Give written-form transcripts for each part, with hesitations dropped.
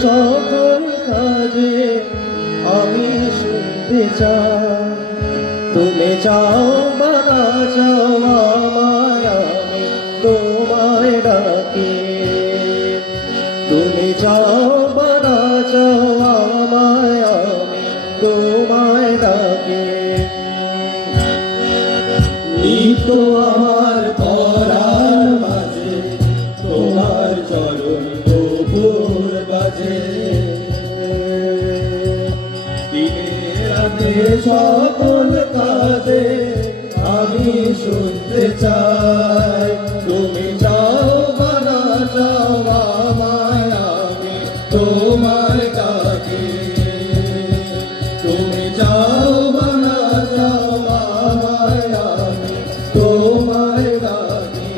সকল কাজে আমি শুনতে চাই। তুমি চাও বা না চাও আমায়, আমি তোমায় ডাকি। তুমি চাও বা না চাও আমায়, আমি তোমায় ডাকি। নিত্য আমার পরার মাঝে তোমার চরণ কপুর বাজে। দিনে রাতে সকল কাজে আমি শুনতে চাই। তুমি চাও বা না চাও আমায়, আমি তোমায় ডাকি। তুমি চাও বা না চাও আমায়, আমি তোমায় ডাকি।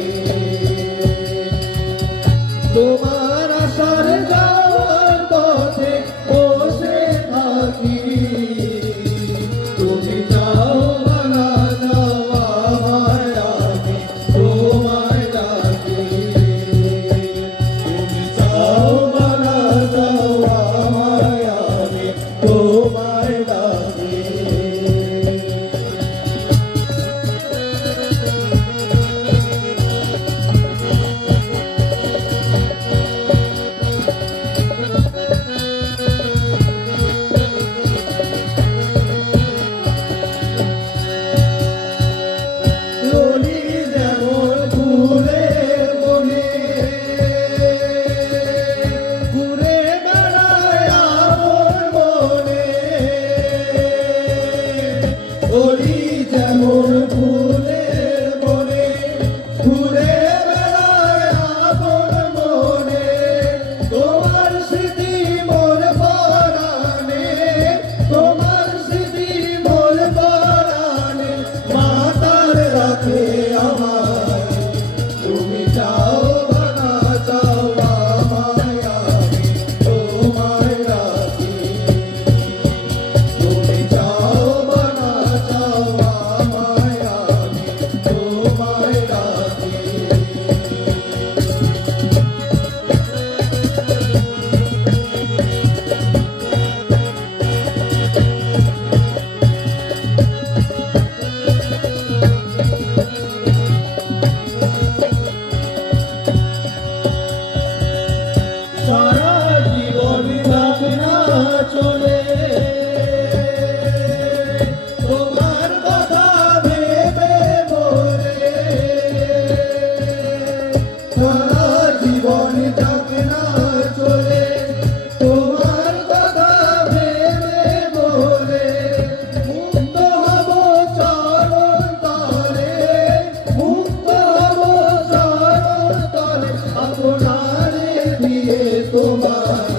তোমার আশার যাওয়ার পথে বসে থাকি। তুমি চাও বা না চাও আমায়, আমি তোমায় ডাকি। তুমি চাও বা না চাও আমায়, আমি তোমায় ডাকি। রলি যেমন ঘুরে বনে, ঘুরে বেড়ায় আপন মনে। রলি যেমন ঘুরে বনে, ঘুরে বেড়ায় আপন মনে। তোমার স্মৃতি মোর পরাণে, তোমার স্মৃতি মোর পরাণে মাতার রাখে আমায়। তুমি চাও বা না চাও আমায়, আমি তোমায় ডাকি। তুমি চাও বা না চাও আমায়, আমি তোমায় ডাকি। সারা জীবন ভাবনা চলে তোমার কথা ভেবে বলে। সারা জীবন ভাবনা চলে তোমার কথা ভেবে বলে। মুক্ত হব চরণ তলে, মুক্ত হব চরণ তলে আপনারে দিয়ে তোমায়।